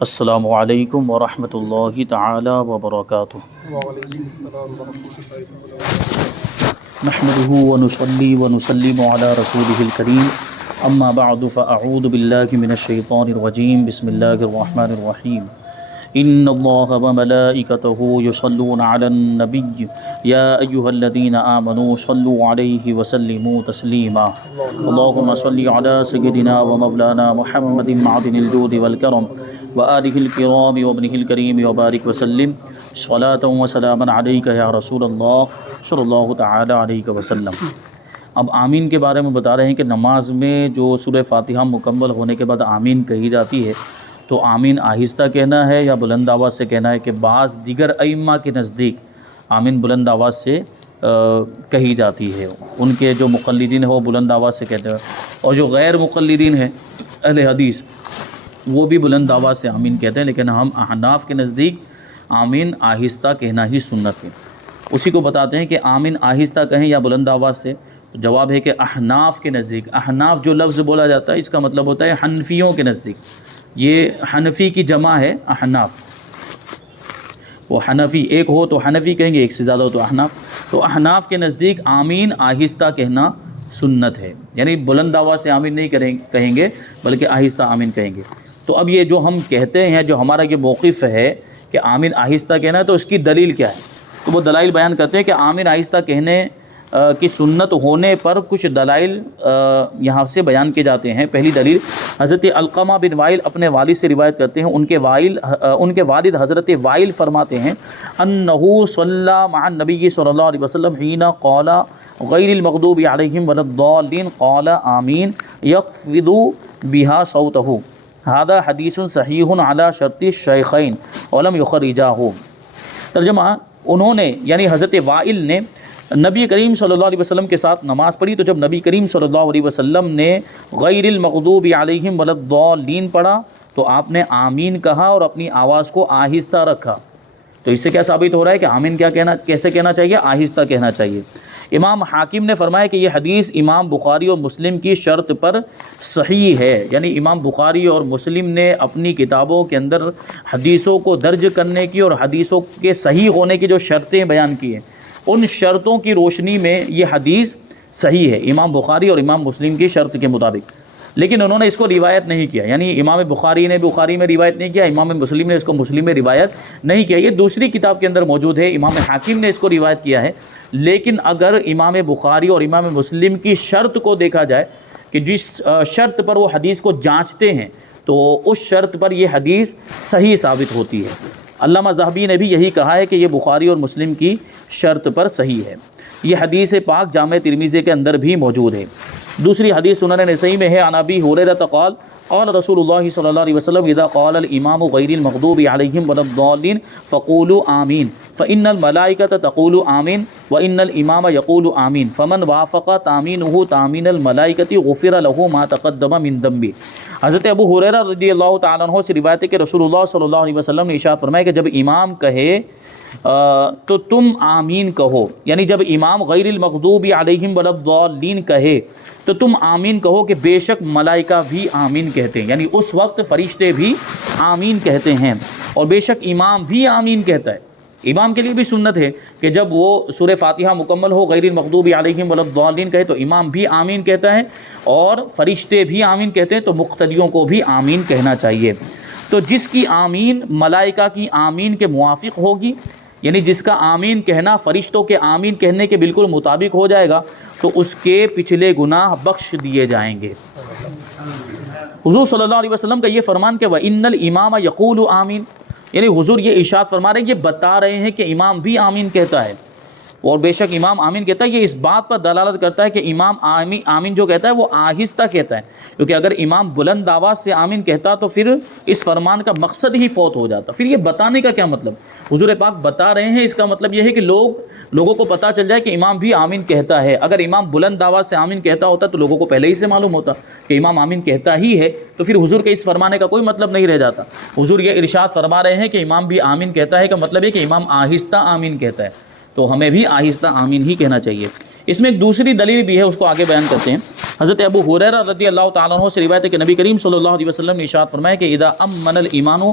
السلام علیکم ورحمۃ اللہ تعالی وبرکاتہ۔ وعلیکم السلام ورحمۃ اللہ وبرکاتہ۔ نحمده ونصلی ونسلم علی رسولہ الکریم، اما بعد فاعوذ باللہ من الشیطان الرجیم، بسم اللہ الرحمن الرحیم۔ ان اللہ وملائکتہ یصلون علی النبی یا ایھا الذین آمنوا صلوا علیہ وسلموا تسلیما۔ اللہم صل علی سیدنا ومولانا محمد معدن الجود والکرم وآلہ الکرام وابنہ الکریم وبارک وسلم صلاۃ وسلاما علیک یا رسول اللہ صلی اللہ تعالی علیہ وسلم۔ اب آمین کے بارے میں بتا رہے ہیں کہ نماز میں جو سورہ فاتحہ مکمل ہونے کے بعد آمین کہی جاتی ہے تو آمین آہستہ کہنا ہے یا بلند آواز سے کہنا ہے، کہ بعض دیگر ائمہ کے نزدیک آمین بلند آواز سے کہی جاتی ہے، ان کے جو مقلدین ہیں وہ بلند آواز سے کہتے ہیں، اور جو غیر مقلدین ہیں اہل حدیث وہ بھی بلند آواز سے آمین کہتے ہیں، لیکن ہم احناف کے نزدیک آمین آہستہ کہنا ہی سنت ہے۔ اسی کو بتاتے ہیں کہ آمین آہستہ کہیں یا بلند آواز سے، جواب ہے کہ احناف کے نزدیک، احناف جو لفظ بولا جاتا ہے اس کا مطلب ہوتا ہے حنفیوں کے نزدیک، یہ حنفی کی جمع ہے احناف، وہ حنفی ایک ہو تو حنفی کہیں گے، ایک سے زیادہ ہو تو احناف، تو احناف کے نزدیک آمین آہستہ کہنا سنت ہے، یعنی بلند آواز سے آمین نہیں کہیں گے بلکہ آہستہ آمین کہیں گے۔ تو اب یہ جو ہم کہتے ہیں، جو ہمارا یہ موقف ہے کہ آمین آہستہ کہنا ہے، تو اس کی دلیل کیا ہے؟ تو وہ دلائل بیان کرتے ہیں کہ آمین آہستہ کہنے کی سنت ہونے پر کچھ دلائل یہاں سے بیان کیے جاتے ہیں۔ پہلی دلیل، حضرت علقمہ بن وائل اپنے والد سے روایت کرتے ہیں، ان کے والد حضرت وائل فرماتے ہیں انہو صلی مع النبی صلی اللہ علیہ وسلم حین قال غیر المغضوب علیہم ولا الضالین قال آمین یخفض بها صوتہ، ھذا حدیث صحیح علی شرط الشیخین ولم یخرجاہ۔ ترجمہ، انہوں نے یعنی حضرت وائل نے نبی کریم صلی اللہ علیہ وسلم کے ساتھ نماز پڑھی، تو جب نبی کریم صلی اللہ علیہ وسلم نے غیر المغضوب علیہم ولا الضالین پڑھا تو آپ نے آمین کہا اور اپنی آواز کو آہستہ رکھا۔ تو اس سے کیا ثابت ہو رہا ہے کہ آمین کیسے کہنا چاہیے؟ آہستہ کہنا چاہیے۔ امام حاکم نے فرمایا کہ یہ حدیث امام بخاری اور مسلم کی شرط پر صحیح ہے، یعنی امام بخاری اور مسلم نے اپنی کتابوں کے اندر حدیثوں کو درج کرنے کی اور حدیثوں کے صحیح ہونے کی جو شرطیں بیان کی ہیں، ان شرطوں کی روشنی میں یہ حدیث صحیح ہے امام بخاری اور امام مسلم کی شرط کے مطابق، لیکن انہوں نے اس کو روایت نہیں کیا، یعنی امام بخاری نے بخاری میں روایت نہیں کیا، امام مسلم نے اس کو مسلم میں روایت نہیں کیا، یہ دوسری کتاب کے اندر موجود ہے، امام حاکم نے اس کو روایت کیا ہے۔ لیکن اگر امام بخاری اور امام مسلم کی شرط کو دیکھا جائے کہ جس شرط پر وہ حدیث کو جانچتے ہیں تو اس شرط پر یہ حدیث صحیح ثابت ہوتی ہے۔ علامہ ذہبی نے بھی یہی کہا ہے کہ یہ بخاری اور مسلم کی شرط پر صحیح ہے۔ یہ حدیث پاک جامع ترمذی کے اندر بھی موجود ہے۔ دوسری حدیث سنن نسائی میں ہے، عن ابی ہریرہ قال قال رسول اللہ صلی اللہ علیہ وسلم اذا قال الامام غیر المغضوب علیہم ولا الضالین فقولوا آمین فإن الملائکۃ تقول آمین وإن الامام یقول آمین فمن وافق تامینہ تامین الملائکۃ غفر له ما تقدم من ذنبہ۔ حضرت ابو ہریرہ رضی اللہ تعالیٰ عنہ سے روایت ہے کہ رسول اللہ صلی اللہ علیہ وسلم نے ارشاد فرمایا کہ جب امام کہے تو تم آمین کہو، یعنی جب امام غیر المغضوب علیہم ولا الضالین کہے تو تم آمین کہو کہ بے شک ملائکہ بھی آمین کہتے ہیں، یعنی اس وقت فرشتے بھی آمین کہتے ہیں، اور بے شک امام بھی آمین کہتا ہے۔ امام کے لیے بھی سنت ہے کہ جب وہ سورہ فاتحہ مکمل ہو غیر المغضوب علیہم ولا الضالین کہے تو امام بھی آمین کہتا ہے اور فرشتے بھی آمین کہتے ہیں، تو مقتدیوں کو بھی آمین کہنا چاہیے۔ تو جس کی آمین ملائکہ کی آمین کے موافق ہوگی، یعنی جس کا آمین کہنا فرشتوں کے آمین کہنے کے بالکل مطابق ہو جائے گا، تو اس کے پچھلے گناہ بخش دیے جائیں گے۔ حضور صلی اللہ علیہ وسلم کا یہ فرمان کہ وَإِنَّ الْإِمَامَ يَقُولُ آمین، یعنی حضور یہ ارشاد فرما رہے ہیں، یہ بتا رہے ہیں کہ امام بھی آمین کہتا ہے، اور بے شک امام آمین کہتا ہے۔ یہ اس بات پر دلالت کرتا ہے کہ امام آمین جو کہتا ہے وہ آہستہ کہتا ہے، کیونکہ اگر امام بلند آواز سے آمین کہتا تو پھر اس فرمان کا مقصد ہی فوت ہو جاتا۔ پھر یہ بتانے کا کیا مطلب؟ حضور پاک بتا رہے ہیں، اس کا مطلب یہ ہے کہ لوگوں کو پتہ چل جائے کہ امام بھی آمین کہتا ہے۔ اگر امام بلند آواز سے آمین کہتا ہوتا تو لوگوں کو پہلے ہی سے معلوم ہوتا کہ امام آمین کہتا ہی ہے، تو پھر حضور کے اس فرمانے کا کوئی مطلب نہیں رہ جاتا۔ حضور یہ ارشاد فرما رہے ہیں کہ امام بھی آمین کہتا ہے، کا مطلب ہے کہ امام آہستہ آمین کہتا ہے، تو ہمیں بھی آہستہ آمین ہی کہنا چاہیے۔ اس میں ایک دوسری دلیل بھی ہے، اس کو آگے بیان کرتے ہیں۔ حضرت ابو ہریرہ رضی اللہ تعالیٰ عنہ سے روایت ہے کہ نبی کریم صلی اللہ علیہ وسلم نے ارشاد فرمایا کہ اذا امن الامام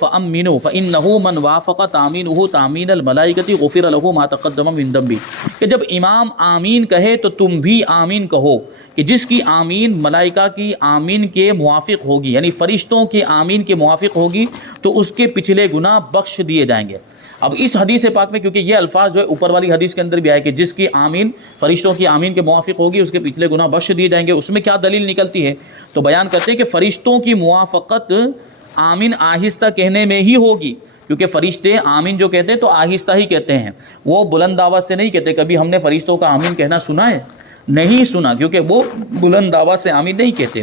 فامنوا فانه من وافق تامینه تامین الملائکۃ غفر له ما تقدم من ذنبه، کہ جب امام آمین کہے تو تم بھی آمین کہو، کہ جس کی آمین ملائکہ کی آمین کے موافق ہوگی، یعنی فرشتوں کی آمین کے موافق ہوگی، تو اس کے پچھلے گناہ بخش دیے جائیں گے۔ اب اس حدیث پاک میں کیونکہ یہ الفاظ جو ہے اوپر والی حدیث کے اندر بھی آئے کہ جس کی آمین فرشتوں کی آمین کے موافق ہوگی اس کے پچھلے گناہ بخش دیے جائیں گے، اس میں کیا دلیل نکلتی ہے؟ تو بیان کرتے ہیں کہ فرشتوں کی موافقت آمین آہستہ کہنے میں ہی ہوگی، کیونکہ فرشتے آمین جو کہتے ہیں تو آہستہ ہی کہتے ہیں، وہ بلند آواز سے نہیں کہتے۔ کبھی ہم نے فرشتوں کا آمین کہنا سنا ہے؟ نہیں سنا، کیونکہ وہ بلند آواز سے آمین نہیں کہتے۔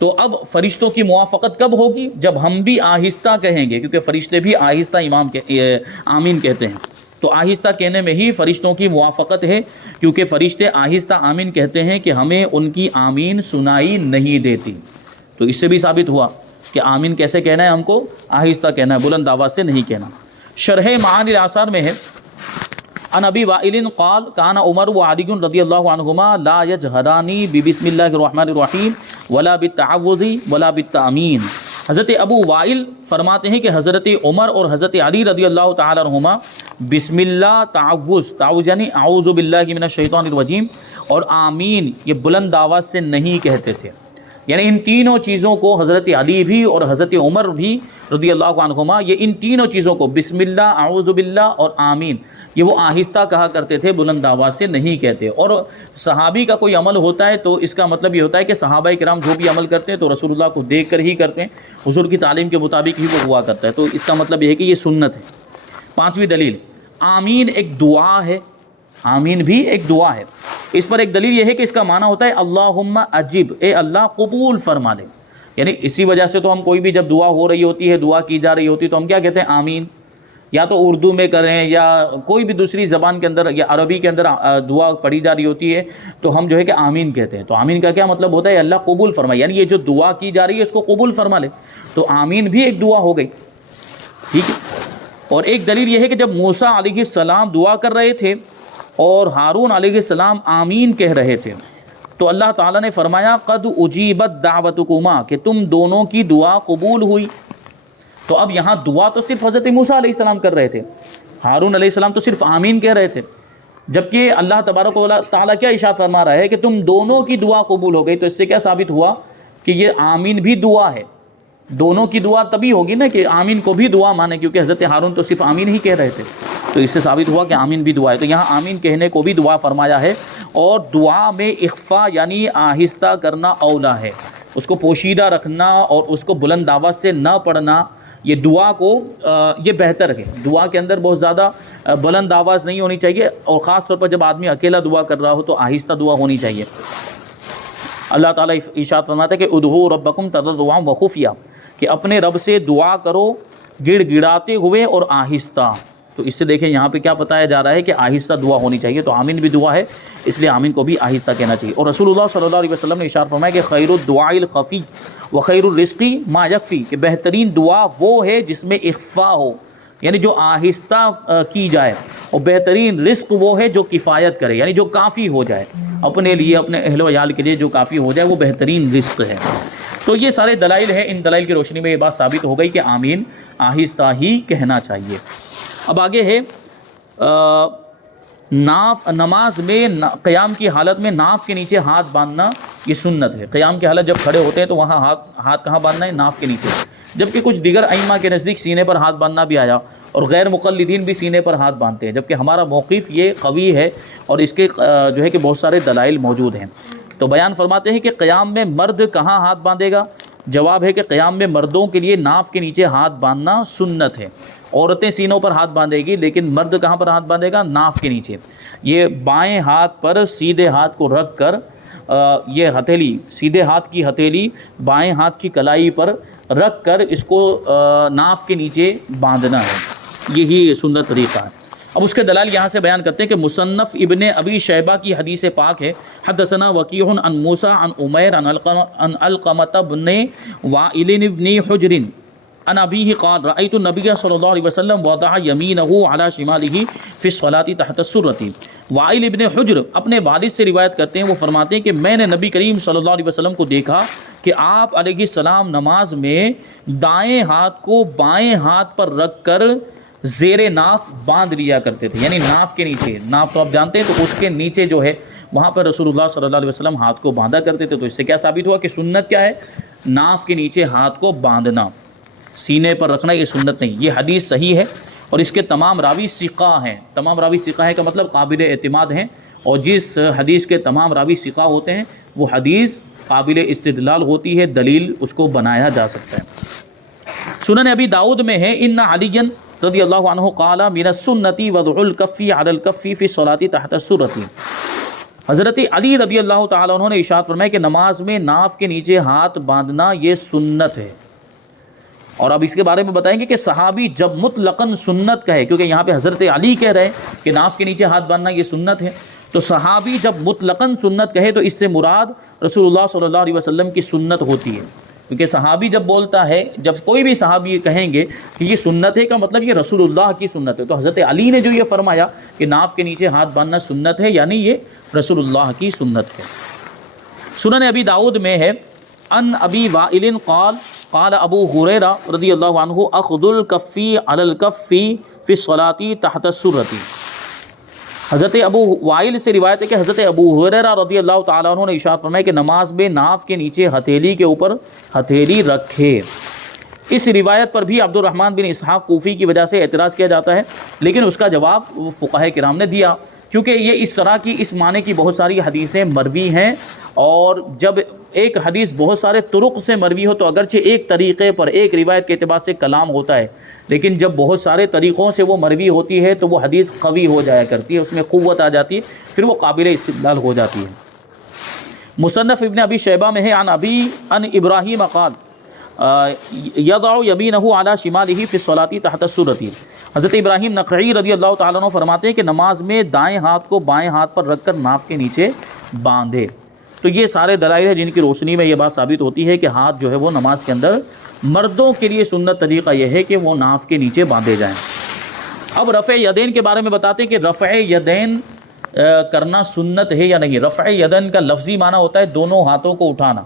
تو اب فرشتوں کی موافقت کب ہوگی؟ جب ہم بھی آہستہ کہیں گے، کیونکہ فرشتے بھی آہستہ آمین کہتے ہیں، تو آہستہ کہنے میں ہی فرشتوں کی موافقت ہے، کیونکہ فرشتے آہستہ آمین کہتے ہیں کہ ہمیں ان کی آمین سنائی نہیں دیتی۔ تو اس سے بھی ثابت ہوا کہ آمین کیسے کہنا ہے، ہم کو آہستہ کہنا ہے، بلند آواز سے نہیں کہنا۔ شرح معانی الاثار میں ہے عن ابی وائل قال کان عمر وعلی رضی اللہ عنہما لا یجہرانی ببسم اللہ الرحمن الرحیم ولا بالتعوذ ولا بالتامین۔ حضرت ابو وائل فرماتے ہیں کہ حضرت عمر اور حضرت علی رضی اللہ تعالی عنہما بسم اللہ، تعوذ یعنی اعوذ باللہ من الشیطان الرجیم، اور آمین یہ بلند آواز سے نہیں کہتے تھے۔ یعنی ان تینوں چیزوں کو حضرت علی بھی اور حضرت عمر بھی رضی اللہ عنہما، یہ ان تینوں چیزوں کو بسم اللہ، اعوذ باللہ اور آمین، یہ وہ آہستہ کہا کرتے تھے، بلند آواز سے نہیں کہتے۔ اور صحابی کا کوئی عمل ہوتا ہے تو اس کا مطلب یہ ہوتا ہے کہ صحابہ کرام جو بھی عمل کرتے ہیں تو رسول اللہ کو دیکھ کر ہی کرتے ہیں، حضور کی تعلیم کے مطابق ہی وہ ہوا کرتا ہے، تو اس کا مطلب یہ ہے کہ یہ سنت ہے۔ پانچویں دلیل، آمین ایک دعا ہے، آمین بھی ایک دعا ہے۔ اس پر ایک دلیل یہ ہے کہ اس کا معنی ہوتا ہے اللہم اجب، اے اللہ قبول فرما لے، یعنی اسی وجہ سے تو ہم کوئی بھی جب دعا ہو رہی ہوتی ہے، دعا کی جا رہی ہوتی ہے تو ہم کیا کہتے ہیں؟ آمین۔ یا تو اردو میں کریں یا کوئی بھی دوسری زبان کے اندر یا عربی کے اندر دعا پڑھی جا رہی ہوتی ہے تو ہم جو ہے کہ آمین کہتے ہیں۔ تو آمین کا کیا مطلب ہوتا ہے؟ اللہ قبول فرمائے، یعنی یہ جو دعا کی جا رہی ہے اس کو قبول فرما لے، تو آمین بھی ایک دعا ہو گئی، ٹھیک ہے۔ اور ایک دلیل یہ ہے کہ جب موسیٰ علیہ السلام دعا کر رہے تھے اور ہارون علیہ السلام آمین کہہ رہے تھے تو اللہ تعالیٰ نے فرمایا قد اجیبت دعوتکما، کہ تم دونوں کی دعا قبول ہوئی۔ تو اب یہاں دعا تو صرف حضرت موسیٰ علیہ السلام کر رہے تھے، ہارون علیہ السلام تو صرف آمین کہہ رہے تھے، جبکہ اللہ تبارک و تعالیٰ کیا ارشاد فرما رہا ہے کہ تم دونوں کی دعا قبول ہو گئی۔ تو اس سے کیا ثابت ہوا کہ یہ آمین بھی دعا ہے، دونوں کی دعا تبھی ہوگی نا کہ آمین کو بھی دعا مانے، کیونکہ حضرت ہارون تو صرف آمین ہی کہہ رہے تھے، تو اس سے ثابت ہوا کہ آمین بھی دعا ہے۔ تو یہاں آمین کہنے کو بھی دعا فرمایا ہے، اور دعا میں اخفا یعنی آہستہ کرنا اولا ہے، اس کو پوشیدہ رکھنا اور اس کو بلند آواز سے نہ پڑھنا، یہ دعا کو یہ بہتر ہے۔ دعا کے اندر بہت زیادہ بلند آواز نہیں ہونی چاہیے، اور خاص طور پر جب آدمی اکیلا دعا کر رہا ہو تو آہستہ دعا ہونی چاہیے۔ اللہ تعالیٰ ارشاد فرماتا ہے کہ ادعوا ربکم تضرعا وخفیہ، کہ اپنے رب سے دعا کرو گڑ گڑاتے ہوئے اور آہستہ۔ تو اس سے دیکھیں یہاں پہ کیا بتایا جا رہا ہے کہ آہستہ دعا ہونی چاہیے، تو آمین بھی دعا ہے، اس لیے آمین کو بھی آہستہ کہنا چاہیے۔ اور رسول اللہ صلی اللہ علیہ وسلم نے ارشاد فرمایا کہ خیر الدعاء الخفی وخیر الرزق ما یکفی، کہ بہترین دعا وہ ہے جس میں اخفا ہو، یعنی جو آہستہ کی جائے، اور بہترین رزق وہ ہے جو کفایت کرے، یعنی جو کافی ہو جائے اپنے لیے، اپنے اہل و عیال کے لیے جو کافی ہو جائے وہ بہترین رزق ہے۔ تو یہ سارے دلائل ہیں، ان دلائل کی روشنی میں یہ بات ثابت ہو گئی کہ آمین آہستہ ہی کہنا چاہیے۔ اب آگے ہے نماز میں قیام کی حالت میں ناف کے نیچے ہاتھ باندھنا، یہ سنت ہے۔ قیام کی حالت جب کھڑے ہوتے ہیں تو وہاں ہاتھ کہاں باندھنا ہے؟ ناف کے نیچے، جبکہ کچھ دیگر ائمہ کے نزدیک سینے پر ہاتھ باندھنا بھی آیا، اور غیر مقلدین بھی سینے پر ہاتھ باندھتے ہیں، جبکہ ہمارا موقف یہ قوی ہے اور اس کے جو ہے کہ بہت سارے دلائل موجود ہیں۔ تو بیان فرماتے ہیں کہ قیام میں مرد کہاں ہاتھ باندھے گا؟ جواب ہے کہ قیام میں مردوں کے لیے ناف کے نیچے ہاتھ باندھنا سنت ہے، عورتیں سینوں پر ہاتھ باندھے گی، لیکن مرد کہاں پر ہاتھ باندھے گا؟ ناف کے نیچے۔ یہ بائیں ہاتھ پر سیدھے ہاتھ کو رکھ کر یہ ہتھیلی، سیدھے ہاتھ کی ہتھیلی بائیں ہاتھ کی کلائی پر رکھ کر اس کو ناف کے نیچے باندھنا ہے، یہی سنت طریقہ ہے۔ اب اس کے دلائل یہاں سے بیان کرتے ہیں کہ مصنف ابن ابی شیبہ کی حدیث پاک ہے، حدثنا وکیع عن موسیٰ عن عمیر عن علقمۃ بن وائل بن حجر عن ابیہ قال رأیت النبی صلی اللہ علیہ وسلم وضع یمینہ علی شمالہ فی الصلاۃ تحت السرۃ۔ وائل ابن حجر اپنے والد سے روایت کرتے ہیں، وہ فرماتے ہیں کہ میں نے نبی کریم صلی اللہ علیہ وسلم کو دیکھا کہ آپ علیہ السلام نماز میں دائیں ہاتھ کو بائیں ہاتھ پر رکھ کر زیر ناف باندھ لیا کرتے تھے، یعنی ناف کے نیچے، ناف تو آپ جانتے ہیں، تو اس کے نیچے جو ہے وہاں پر رسول اللہ صلی اللہ علیہ وسلم ہاتھ کو باندھا کرتے تھے۔ تو اس سے کیا ثابت ہوا کہ سنت کیا ہے؟ ناف کے نیچے ہاتھ کو باندھنا، سینے پر رکھنا یہ سنت نہیں۔ یہ حدیث صحیح ہے اور اس کے تمام راوی ثقہ ہیں۔ تمام راوی ثقہ ہیں کا مطلب قابل اعتماد ہیں، اور جس حدیث کے تمام راوی ثقہ ہوتے ہیں وہ حدیث قابل استدلال ہوتی ہے، دلیل اس کو بنایا جا سکتا ہے۔ سنن ابی داؤد میں ہے ان علی رضی اللہ عنہ قال من السنت وضع الکف علی الکف فی الصلاۃ تحت السرۃ۔ حضرت علی رضی اللہ تعالیٰ عنہ نے ارشاد فرمایا کہ نماز میں ناف کے نیچے ہاتھ باندھنا یہ سنت ہے۔ اور اب اس کے بارے میں بتائیں گے کہ صحابی جب مطلقاً سنت کہے، کیونکہ یہاں پہ حضرت علی کہہ رہے ہیں کہ ناف کے نیچے ہاتھ باندھنا یہ سنت ہے، تو صحابی جب مطلقاً سنت کہے تو اس سے مراد رسول اللہ صلی اللہ علیہ وسلم کی سنت ہوتی ہے، کیونکہ صحابی جب بولتا ہے، جب کوئی بھی صحابی کہیں گے کہ یہ سنت ہے کا مطلب یہ رسول اللہ کی سنت ہے۔ تو حضرت علی نے جو یہ فرمایا کہ ناف کے نیچے ہاتھ باندھنا سنت ہے، یعنی یہ رسول اللہ کی سنت ہے۔ سنن ابی داؤد میں ہے ان ابی وائل قال قال ابو ہریرہ رضی اللہ عنہ اخذ الکف علی الکف فی الصلاۃ تحت السرۃ۔ حضرت ابو وائل سے روایت ہے کہ حضرت ابو ہریرہ رضی اللہ تعالیٰ عنہ نے ارشاد فرمایا کہ نماز میں ناف کے نیچے ہتھیلی کے اوپر ہتھیلی رکھے۔ اس روایت پر بھی عبد الرحمن بن اسحاق کوفی کی وجہ سے اعتراض کیا جاتا ہے، لیکن اس کا جواب فقہاء کرام نے دیا، کیونکہ یہ اس طرح کی اس معنی کی بہت ساری حدیثیں مروی ہیں، اور جب ایک حدیث بہت سارے طرق سے مروی ہو تو اگرچہ ایک طریقے پر ایک روایت کے اعتبار سے کلام ہوتا ہے، لیکن جب بہت سارے طریقوں سے وہ مروی ہوتی ہے تو وہ حدیث قوی ہو جایا کرتی ہے، اس میں قوت آ جاتی ہے، پھر وہ قابل استدلال ہو جاتی ہے۔ مصنف ابن ابی شیبہ میں ہے عن ابراہیم قال یضع یمینہ علی شمالہ فی الصلاۃ تحت السرۃ۔ حضرت ابراہیم نخعی رضی اللہ تعالیٰ عنہ فرماتے ہیں کہ نماز میں دائیں ہاتھ کو بائیں ہاتھ پر رکھ کر ناف کے نیچے باندھے۔ تو یہ سارے دلائل ہیں جن کی روشنی میں یہ بات ثابت ہوتی ہے کہ ہاتھ جو ہے وہ نماز کے اندر مردوں کے لیے سنت طریقہ یہ ہے کہ وہ ناف کے نیچے باندھے جائیں۔ اب رفع یدین کے بارے میں بتاتے ہیں کہ رفع یدین کرنا سنت ہے یا نہیں۔ رفع یدین کا لفظی معنی ہوتا ہے دونوں ہاتھوں کو اٹھانا۔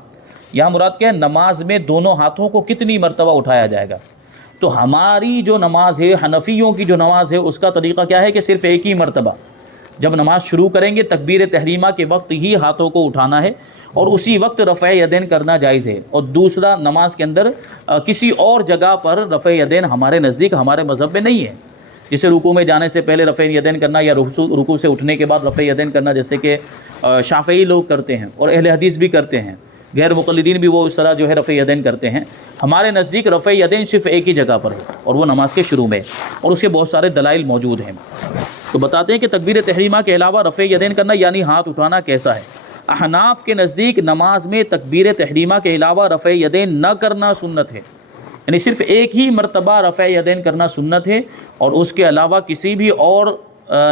یہاں مراد کیا ہے؟ نماز میں دونوں ہاتھوں کو کتنی مرتبہ اٹھایا جائے گا۔ تو ہماری جو نماز ہے، حنفیوں کی جو نماز ہے، اس کا طریقہ کیا ہے کہ صرف ایک ہی مرتبہ جب نماز شروع کریں گے تکبیر تحریمہ کے وقت ہی ہاتھوں کو اٹھانا ہے، اور اسی وقت رفع یدین کرنا جائز ہے۔ اور دوسرا نماز کے اندر کسی اور جگہ پر رفع یدین ہمارے نزدیک، ہمارے مذہب میں نہیں ہے، جسے رکوع میں جانے سے پہلے رفع یدین کرنا یا رکوع سے اٹھنے کے بعد رفع یدین کرنا، جیسے کہ شافعی لوگ کرتے ہیں اور اہل حدیث بھی کرتے ہیں، غیر مقلدین بھی وہ اس طرح جو ہے رفع یدین کرتے ہیں۔ ہمارے نزدیک رفع یدین صرف ایک ہی جگہ پر ہے، اور وہ نماز کے شروع میں، اور اس کے بہت سارے دلائل موجود ہیں۔ تو بتاتے ہیں کہ تکبیر تحریمہ کے علاوہ رفع یدین کرنا یعنی ہاتھ اٹھانا کیسا ہے۔ احناف کے نزدیک نماز میں تکبیر تحریمہ کے علاوہ رفع یدین نہ کرنا سنت ہے، یعنی صرف ایک ہی مرتبہ رفع یدین کرنا سنت ہے، اور اس کے علاوہ کسی بھی اور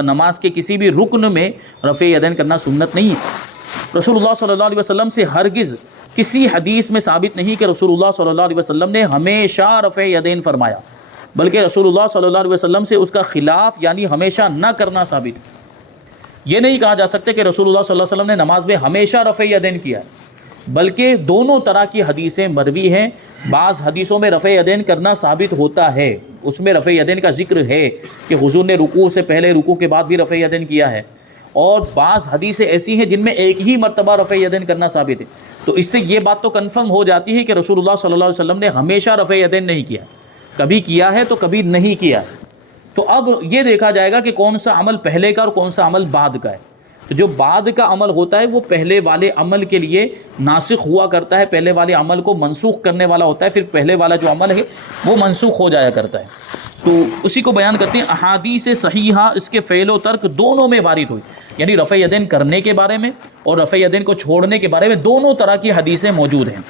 نماز کے کسی بھی رکن میں رفع یدین کرنا سنت نہیں ہے۔ رسول اللہ صلی اللہ علیہ وسلم سے ہرگز کسی حدیث میں ثابت نہیں کہ رسول اللہ صلی اللہ علیہ وسلم نے ہمیشہ رفع یدین فرمایا، بلکہ رسول اللہ صلی اللہ علیہ وسلم سے اس کا خلاف یعنی ہمیشہ نہ کرنا ثابت ہے۔ یہ نہیں کہا جا سکتا کہ رسول اللہ صلی اللہ علیہ وسلم نے نماز میں ہمیشہ رفع یدین کیا ہے، بلکہ دونوں طرح کی حدیثیں مروی ہیں۔ بعض حدیثوں میں رفع یدین کرنا ثابت ہوتا ہے، اس میں رفع یدین کا ذکر ہے کہ حضور نے رکوع سے پہلے، رکوع کے بعد بھی رفع یدین کیا ہے، اور بعض حدیثیں ایسی ہیں جن میں ایک ہی مرتبہ رفع یدین کرنا ثابت ہے۔ تو اس سے یہ بات تو کنفرم ہو جاتی ہے کہ رسول اللہ صلی اللہ علیہ وسلم نے ہمیشہ رفع یدین نہیں کیا، کبھی کیا ہے تو کبھی نہیں کیا۔ تو اب یہ دیکھا جائے گا کہ کون سا عمل پہلے کا اور کون سا عمل بعد کا ہے۔ تو جو بعد کا عمل ہوتا ہے وہ پہلے والے عمل کے لیے ناسخ ہوا کرتا ہے، پہلے والے عمل کو منسوخ کرنے والا ہوتا ہے، پھر پہلے والا جو عمل ہے وہ منسوخ ہو جایا کرتا ہے۔ تو اسی کو بیان کرتے ہیں احادیث صحیحہ اس کے فعل و ترک دونوں میں وارد ہوئی، یعنی رفع یدین کرنے کے بارے میں اور رفع یدین کو چھوڑنے کے بارے میں دونوں طرح کی حدیثیں موجود ہیں۔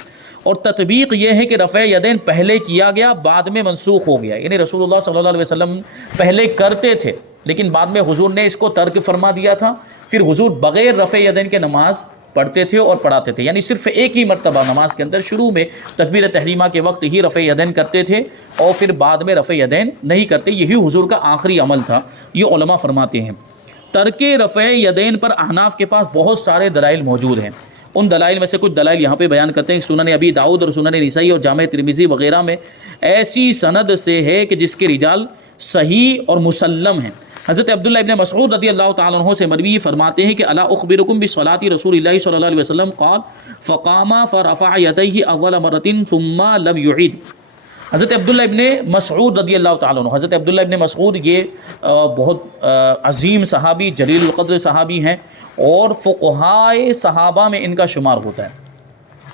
اور تطبیق یہ ہے کہ رفع یدین پہلے کیا گیا، بعد میں منسوخ ہو گیا، یعنی رسول اللہ صلی اللہ علیہ وسلم پہلے کرتے تھے لیکن بعد میں حضور نے اس کو ترک فرما دیا تھا، پھر حضور بغیر رفع یدین کے نماز پڑھتے تھے اور پڑھاتے تھے، یعنی صرف ایک ہی مرتبہ نماز کے اندر شروع میں تکبیر تحریمہ کے وقت ہی رفع یدین کرتے تھے، اور پھر بعد میں رفع یدین نہیں کرتے، یہی حضور کا آخری عمل تھا، یہ علماء فرماتے ہیں۔ ترک رفع یدین پر احناف کے پاس بہت سارے دلائل موجود ہیں. ان دلائل میں سے کچھ دلائل یہاں پہ بیان کرتے ہیں. سنن ابی داؤد اور سنن نسائی اور جامع ترمذی وغیرہ میں ایسی سند سے ہے کہ جس کے رجال صحیح اور مسلم ہیں. حضرت عبداللہ ابن مسعود رضی اللہ تعالیٰ عنہ سے مروی فرماتے ہیں کہ الا اخبرکم بصلاۃ رسول اللہ صلی اللہ علیہ وسلم قال فقام فرفع یدیہ اول مرۃ ثم لم یعید. حضرت عبداللہ ابن مسعود رضی اللہ تعالیٰ عنہ، حضرت عبداللہ ابن مسعود یہ بہت عظیم صحابی، جلیل القدر صحابی ہیں، اور فقہائے صحابہ میں ان کا شمار ہوتا ہے.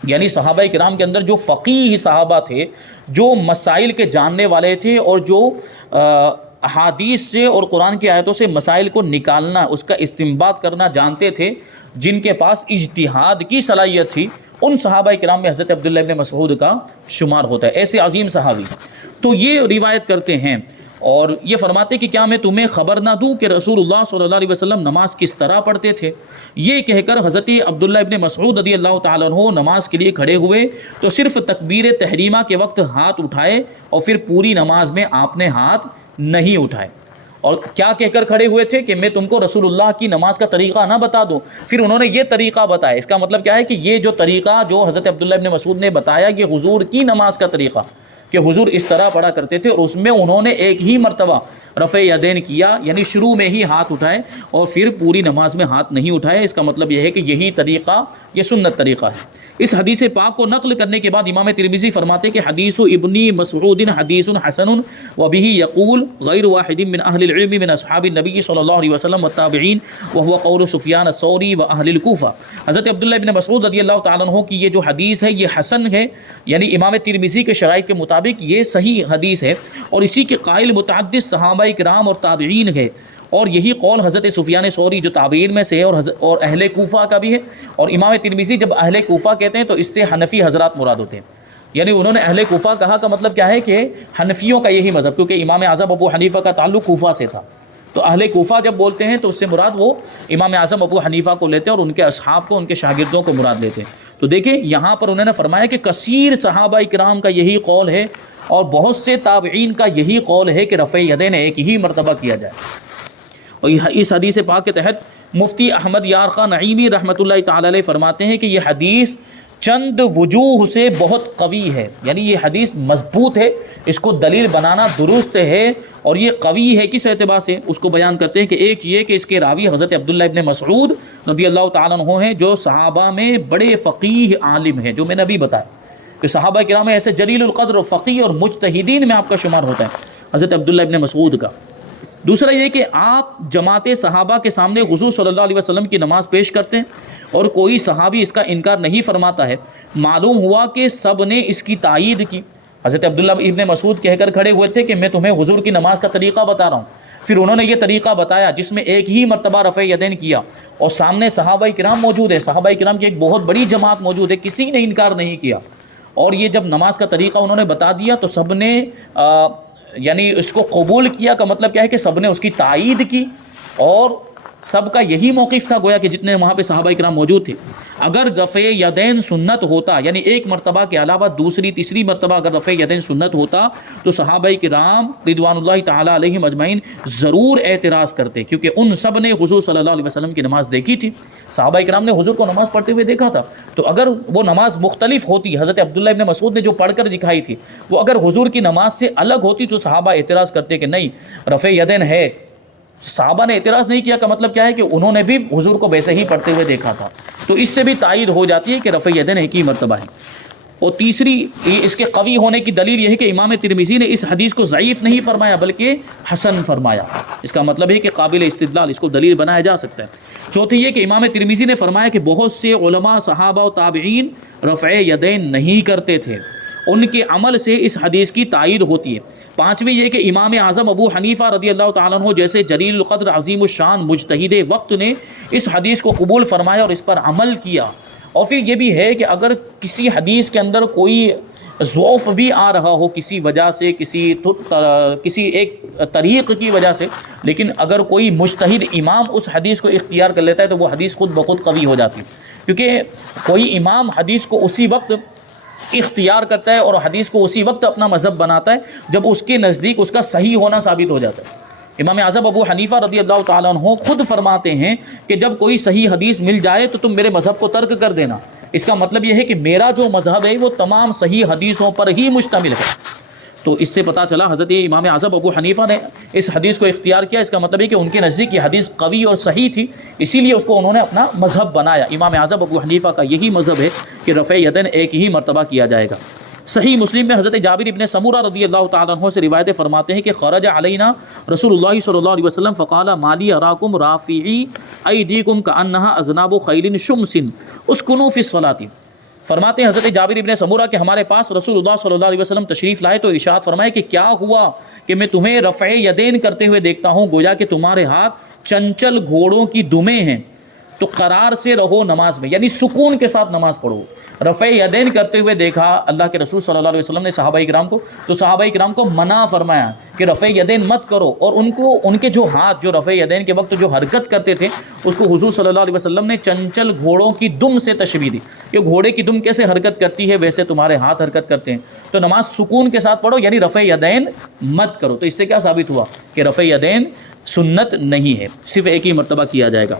یعنی صحابہ کرام کے اندر جو فقیہ صحابہ تھے، جو مسائل کے جاننے والے تھے، اور جو احادیث سے اور قرآن کی آیتوں سے مسائل کو نکالنا، اس کا استنباط کرنا جانتے تھے، جن کے پاس اجتہاد کی صلاحیت تھی، ان صحابہ کرام میں حضرت عبداللہ ابن مسعود کا شمار ہوتا ہے. ایسے عظیم صحابی تو یہ روایت کرتے ہیں اور یہ فرماتے کہ کیا میں تمہیں خبر نہ دوں کہ رسول اللہ صلی اللہ علیہ وسلم نماز کس طرح پڑھتے تھے. یہ کہہ کر حضرت عبداللہ ابن مسعود رضی اللہ تعالیٰ عنہ نماز کے لیے کھڑے ہوئے تو صرف تکبیر تحریمہ کے وقت ہاتھ اٹھائے اور پھر پوری نماز میں آپ نے ہاتھ نہیں اٹھائے. اور کیا کہہ کر کھڑے ہوئے تھے کہ میں تم کو رسول اللہ کی نماز کا طریقہ نہ بتا دوں. پھر انہوں نے یہ طریقہ بتایا. اس کا مطلب کیا ہے کہ یہ جو طریقہ جو حضرت عبداللہ ابن مسعود نے بتایا، یہ حضور کی نماز کا طریقہ کہ حضور اس طرح پڑھا کرتے تھے، اور اس میں انہوں نے ایک ہی مرتبہ رفع یدین کیا، یعنی شروع میں ہی ہاتھ اٹھائے اور پھر پوری نماز میں ہاتھ نہیں اٹھائے. اس کا مطلب یہ ہے کہ یہی طریقہ، یہ سنت طریقہ ہے. اس حدیث پاک کو نقل کرنے کے بعد امام ترمذی فرماتے کہ حدیث ابن مسعود حدیث حسن وبه یقول غیر واحد من اہل العلم من اصحاب النبی صلی اللہ علیہ وسلم والتابعین وهو قول سفیان الثوری واہل الکوفہ. حضرت عبداللہ ابن مسعود رضی اللہ تعالیٰ عنہ کی یہ جو حدیث ہے یہ حسن ہے، یعنی امام ترمذی کے شرائط کے مطابق یہ صحیح حدیث ہے، اور اسی کے قائل متعدد صحابہ کرام اور تابعین ہے. اور یہی قول حضرت سفیان ثوری جو تابعین میں سے ہے اور اہل کوفہ کا بھی ہے. اور امام ترمذی جب اہل کوفہ کہتے ہیں تو اس سے حنفی حضرات مراد ہوتے ہیں. یعنی انہوں نے اہل کوفہ کہا کا مطلب کیا ہے کہ حنفیوں کا یہی مذہب، کیونکہ امام اعظم ابو حنیفہ کا تعلق کوفہ سے تھا. تو اہل کوفہ جب بولتے ہیں تو اس سے مراد وہ امام اعظم ابو حنیفہ کو لیتے ہیں اور ان کے اصحاب کو، ان کے شاگردوں کو مراد لیتے ہیں. تو دیکھیں یہاں پر انہوں نے فرمایا کہ کثیر صحابہ کرام کا یہی قول ہے اور بہت سے تابعین کا یہی قول ہے کہ رفع یدین ایک ہی مرتبہ کیا جائے. اور اس حدیث پاک کے تحت مفتی احمد یار خان نعیمی رحمۃ اللہ تعالی علیہ فرماتے ہیں کہ یہ حدیث چند وجوہ سے بہت قوی ہے. یعنی یہ حدیث مضبوط ہے، اس کو دلیل بنانا درست ہے، اور یہ قوی ہے کس اعتبار سے اس کو بیان کرتے ہیں کہ ایک یہ کہ اس کے راوی حضرت عبداللہ ابن مسعود رضی اللہ تعالیٰ عنہ ہیں، جو صحابہ میں بڑے فقیہ عالم ہیں، جو میں نے ابھی بتایا کہ صحابہ کرام میں ایسے جلیل القدر فقیہ اور مجتہدین میں آپ کا شمار ہوتا ہے حضرت عبداللہ ابن مسعود کا. دوسرا یہ کہ آپ جماعت صحابہ کے سامنے حضور صلی اللہ علیہ وسلم کی نماز پیش کرتے ہیں اور کوئی صحابی اس کا انکار نہیں فرماتا ہے. معلوم ہوا کہ سب نے اس کی تائید کی. حضرت عبداللہ ابن مسعود کہہ کر کھڑے ہوئے تھے کہ میں تمہیں حضور کی نماز کا طریقہ بتا رہا ہوں. پھر انہوں نے یہ طریقہ بتایا جس میں ایک ہی مرتبہ رفع یدین کیا، اور سامنے صحابہ کرام موجود ہے، صحابہ کرام کی ایک بہت بڑی جماعت موجود ہے، کسی نے انکار نہیں کیا. اور یہ جب نماز کا طریقہ انہوں نے بتا دیا تو سب نے یعنی اس کو قبول کیا. کا مطلب کیا ہے کہ سب نے اس کی تائید کی، اور سب کا یہی موقف تھا گویا کہ جتنے وہاں پہ صحابہ کرام موجود تھے. اگر رفع یدین سنت ہوتا، یعنی ایک مرتبہ کے علاوہ دوسری تیسری مرتبہ اگر رفع یدین سنت ہوتا تو صحابہ کرام رضوان اللہ تعالیٰ علیہم اجمعین ضرور اعتراض کرتے، کیونکہ ان سب نے حضور صلی اللہ علیہ وسلم کی نماز دیکھی تھی. صحابہ کرام نے حضور کو نماز پڑھتے ہوئے دیکھا تھا. تو اگر وہ نماز مختلف ہوتی، حضرت عبداللہ ابن مسعود نے جو پڑھ کر دکھائی تھی وہ اگر حضور کی نماز سے الگ ہوتی تو صحابہ اعتراض کرتے کہ نہیں رفع یدین ہے. صحابہ نے اعتراض نہیں کیا کا مطلب کیا ہے کہ انہوں نے بھی حضور کو ویسے ہی پڑھتے ہوئے دیکھا تھا. تو اس سے بھی تائید ہو جاتی ہے کہ رفع یدین ایک ہی مرتبہ ہے. اور تیسری اس کے قوی ہونے کی دلیل یہ ہے کہ امام ترمذی نے اس حدیث کو ضعیف نہیں فرمایا بلکہ حسن فرمایا. اس کا مطلب ہے کہ قابل استدلال، اس کو دلیل بنایا جا سکتا ہے. چوتھی یہ کہ امام ترمذی نے فرمایا کہ بہت سے علماء صحابہ و تابعین رفع یدین نہیں کرتے تھے، ان کے عمل سے اس حدیث کی تائید ہوتی ہے. پانچویں یہ کہ امام اعظم ابو حنیفہ رضی اللہ تعالیٰ عنہ جیسے جلیل القدر عظیم الشان مجتہد وقت نے اس حدیث کو قبول فرمایا اور اس پر عمل کیا. اور پھر یہ بھی ہے کہ اگر کسی حدیث کے اندر کوئی ضعف بھی آ رہا ہو کسی وجہ سے، کسی ایک طریق کی وجہ سے، لیکن اگر کوئی مجتہد امام اس حدیث کو اختیار کر لیتا ہے تو وہ حدیث خود بخود قوی ہو جاتی ہے. کیونکہ کوئی امام حدیث کو اسی وقت اختیار کرتا ہے اور حدیث کو اسی وقت اپنا مذہب بناتا ہے جب اس کے نزدیک اس کا صحیح ہونا ثابت ہو جاتا ہے. امام اعظم ابو حنیفہ رضی اللہ تعالیٰ عنہ خود فرماتے ہیں کہ جب کوئی صحیح حدیث مل جائے تو تم میرے مذہب کو ترک کر دینا. اس کا مطلب یہ ہے کہ میرا جو مذہب ہے وہ تمام صحیح حدیثوں پر ہی مشتمل ہے. تو اس سے پتہ چلا حضرت امام اعظم ابو حنیفہ نے اس حدیث کو اختیار کیا. اس کا مطلب ہے کہ ان کے نزدیک یہ حدیث قوی اور صحیح تھی، اسی لیے اس کو انہوں نے اپنا مذہب بنایا. امام اعظم ابو حنیفہ کا یہی مذہب ہے کہ رفع یدین ایک ہی مرتبہ کیا جائے گا. صحیح مسلم میں حضرت جابر ابن سمورہ رضی اللہ تعالیٰ عنہ سے روایتیں فرماتے ہیں کہ خرج علینا رسول اللہ صلی اللہ علیہ وسلم فقال مالی اراکم رافعی ایدیکم کانہا اذناب خیل شمس اسکنوا فی الصلاۃ. فرماتے ہیں حضرت جابر ابن سمورہ کہ ہمارے پاس رسول اللہ صلی اللہ علیہ وسلم تشریف لائے تو ارشاد فرمائے کہ کیا ہوا کہ میں تمہیں رفع یدین کرتے ہوئے دیکھتا ہوں گویا کہ تمہارے ہاتھ چنچل گھوڑوں کی دمیں ہیں، تو قرار سے رہو نماز میں، یعنی سکون کے ساتھ نماز پڑھو. رفع یدین کرتے ہوئے دیکھا اللہ کے رسول صلی اللہ علیہ وسلم نے صحابہ کرام کو، تو صحابہ کرام کو منع فرمایا کہ رفع یدین مت کرو، اور ان کے جو ہاتھ جو رفع یدین کے وقت جو حرکت کرتے تھے اس کو حضور صلی اللہ علیہ وسلم نے چنچل گھوڑوں کی دم سے تشبیہ دی. کہ گھوڑے کی دم کیسے حرکت کرتی ہے ویسے تمہارے ہاتھ حرکت کرتے ہیں، تو نماز سکون کے ساتھ پڑھو، یعنی رفع یدین مت کرو. تو اس سے کیا ثابت ہوا کہ رفع یدین سنت نہیں ہے، صرف ایک ہی مرتبہ کیا جائے گا.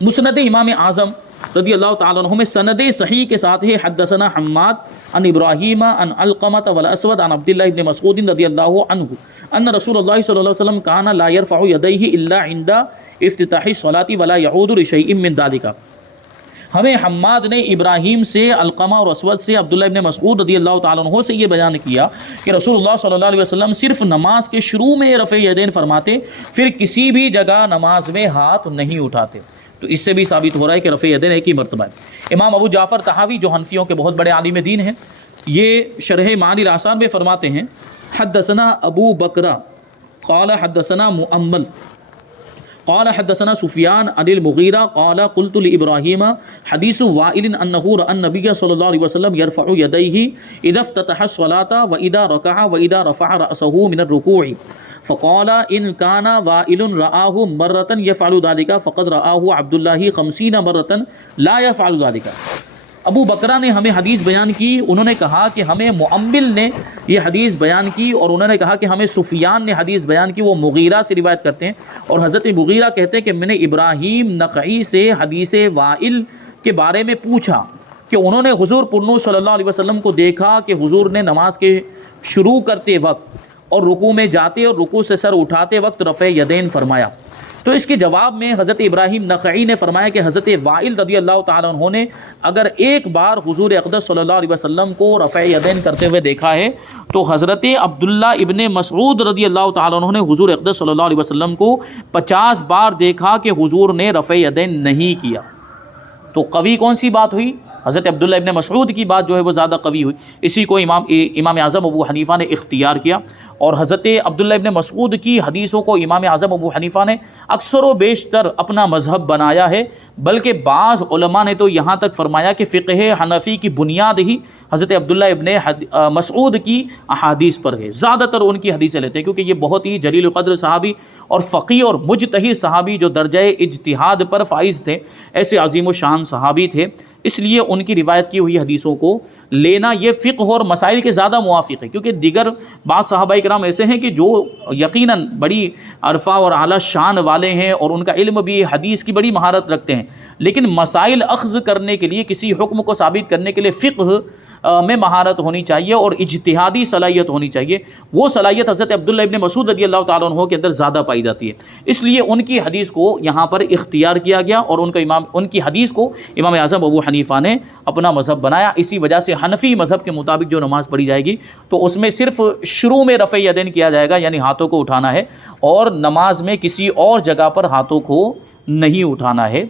مسند امام اعظم رضی اللہ تعالیٰ عنہ میں سند صحیح کے ساتھ ہے حدثنا حماد عن ابراہیم عن علقمۃ والاسود عن عبداللہ ابن مسعود رضی اللہ عنہ ان رسول اللہ صلی اللہ علیہ وسلم کان لا يرفع یدیہ الا عند افتتاح الصلاۃ ولا يعود لشیء من ذلک. ہمیں حماد نے ابراہیم سے، علقمہ اور اسود سے، عبداللہ ابن مسعود رضی اللہ تعالیٰ عنہ سے یہ بیان کیا کہ رسول اللہ صلی اللہ علیہ وسلم صرف نماز کے شروع میں رفع یدین فرماتے، پھر کسی بھی جگہ نماز میں ہاتھ نہیں اٹھاتے. تو اس سے بھی ثابت ہو رہا ہے کہ رفع یدین ایک ہی مرتبہ ہے. امام ابو جعفر طحاوی جو حنفیوں کے بہت بڑے عالم دین ہیں، یہ شرح معانی الآثار میں فرماتے ہیں حدثنا ابو بکرہ قال حدثنا مؤمل قال حدثنا سفیان عن المغیرہ قال قلت لابراہیم حدیث وائل انہ رأى النبی صلی اللہ علیہ وسلم يرفع یدیہ اذا افتتح الصلاة واذا رکع واذا رفع رأسه من الرکوع فقال ان كان وائل رآه مرة يفعل ذلك فقد رآه عبد الله 50 مرة لا يفعل ذلك. ابو بکرہ نے ہمیں حدیث بیان کی، انہوں نے کہا کہ ہمیں مؤمل نے یہ حدیث بیان کی، اور انہوں نے کہا کہ ہمیں سفیان نے حدیث بیان کی، وہ مغیرہ سے روایت کرتے ہیں، اور حضرت مغیرہ کہتے ہیں کہ میں نے ابراہیم نخعی سے حدیث وائل کے بارے میں پوچھا کہ انہوں نے حضور پرنور صلی اللہ علیہ وسلم کو دیکھا کہ حضور نے نماز کے شروع کرتے وقت اور رکوع میں جاتے اور رکوع سے سر اٹھاتے وقت رفع یدین فرمایا. تو اس کے جواب میں حضرت ابراہیم نخعی نے فرمایا کہ حضرت وائل رضی اللہ تعالیٰ عنہ نے اگر ایک بار حضور اقدس صلی اللہ علیہ وسلم کو رفع یدین کرتے ہوئے دیکھا ہے تو حضرت عبداللہ ابن مسعود رضی اللہ تعالیٰ عنہ نے حضور اقدس صلی اللہ علیہ وسلم کو 50 بار دیکھا کہ حضور نے رفع یدین نہیں کیا. تو قوی کون سی بات ہوئی؟ حضرت عبداللہ ابن مسعود کی بات جو ہے وہ زیادہ قوی ہوئی. اسی کو امام اعظم ابو حنیفہ نے اختیار کیا، اور حضرت عبداللہ ابن مسعود کی حدیثوں کو امام اعظم ابو حنیفہ نے اکثر و بیشتر اپنا مذہب بنایا ہے. بلکہ بعض علماء نے تو یہاں تک فرمایا کہ فقہ حنفی کی بنیاد ہی حضرت عبداللہ ابن مسعود کی احادیث پر ہے. زیادہ تر ان کی حدیثیں لیتے ہیں کیونکہ یہ بہت ہی جلیل القدر صحابی اور فقیہ اور مجتہد صحابی جو درجہ اجتہاد پر فائز تھے، ایسے عظیم و شان صحابی تھے، اس لیے ان کی روایت کی ہوئی حدیثوں کو لینا یہ فقہ اور مسائل کے زیادہ موافق ہے. کیونکہ دیگر بعض صحابہ کرام ایسے ہیں کہ جو یقیناً بڑی عرفہ اور اعلیٰ شان والے ہیں اور ان کا علم بھی حدیث کی بڑی مہارت رکھتے ہیں، لیکن مسائل اخذ کرنے کے لیے، کسی حکم کو ثابت کرنے کے لیے فقہ میں مہارت ہونی چاہیے اور اجتہادی صلاحیت ہونی چاہیے. وہ صلاحیت حضرت عبداللہ ابن مسعود رضی اللہ تعالیٰ عنہ کے اندر زیادہ پائی جاتی ہے، اس لیے ان کی حدیث کو یہاں پر اختیار کیا گیا، اور ان کی حدیث کو امام اعظم ابو حنیفہ نے اپنا مذہب بنایا. اسی وجہ سے حنفی مذہب کے مطابق جو نماز پڑھی جائے گی تو اس میں صرف شروع میں رفع یدین کیا جائے گا، یعنی ہاتھوں کو اٹھانا ہے، اور نماز میں کسی اور جگہ پر ہاتھوں کو نہیں اٹھانا ہے.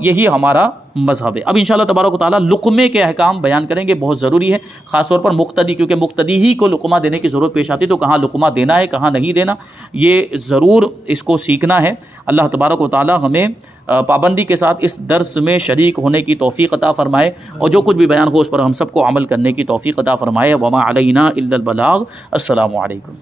یہی ہمارا مذہب ہے. اب انشاءاللہ تبارک و تعالیٰ لقمے کے احکام بیان کریں گے، بہت ضروری ہے، خاص طور پر مقتدی، کیونکہ مقتدی ہی کو لقمہ دینے کی ضرورت پیش آتی، تو کہاں لقمہ دینا ہے کہاں نہیں دینا، یہ ضرور اس کو سیکھنا ہے. اللہ تبارک و تعالیٰ ہمیں پابندی کے ساتھ اس درس میں شریک ہونے کی توفیق عطا فرمائے، اور جو کچھ بھی بیان ہو اس پر ہم سب کو عمل کرنے کی توفیق عطا فرمائے. وما علینا الا البلاغ. السلام علیکم.